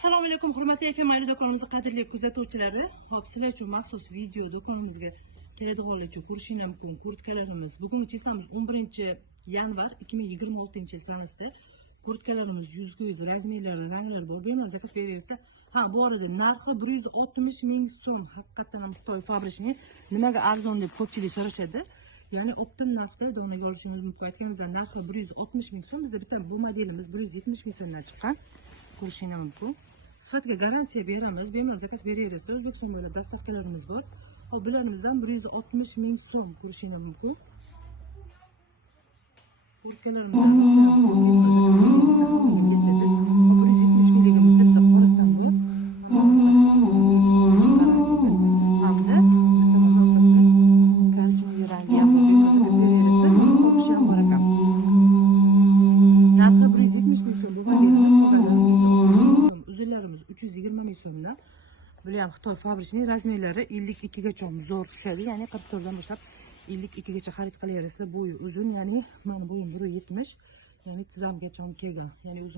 Assalomu alaykum hurmatli FM mayli do'konimiz qadrli kuzatuvchilari. Hop, sizlar uchun maxsus video do'konimizga keladiganlar uchun ko'rishingiz mumkin kurtkalarimiz. Bugun chizamiz 11-yanvar 2026 yil sanasida. Kurtkalarimiz 100% razmerlari, ranglari bor. Bemalol zakaz berasiz. Ha, bu arada narxi 160 ming so'm. Haqiqatan ham Xitoy fabrikasining nimaga arzon deb ko'pchilik so'rashadi. Ya'ni optim narxda donaga olishingiz mumkin. Aytganimizda narxi 160 ming so'm. Bizda bitta bu modelimiz 170 ming so'mdan chiqqan. Ko'rishingiz mumkin. Sifatga garantiya beramiz. Bemalol zakaz beraverasiz. O'zbekiston bo'ylab dastavkalarimiz bor. Hop, bularımizdan 160 ming so'm ko'rishingiz mumkin. Kurtkalarimiz 170 mingligimizda biza qorasdan bo'lib uzunlarimiz 320 ming so'mdan. Bu ham Xitoy fabrikasining razmerlari 52 gacha zo'r tushadi. Ya'ni 44 dan boshlab 52 gacha xarid qilaverasiz. Bo'yi uzun, ya'ni mana bo'yim 170, ya'ni tizamgacha kelgan. Ya'ni uzun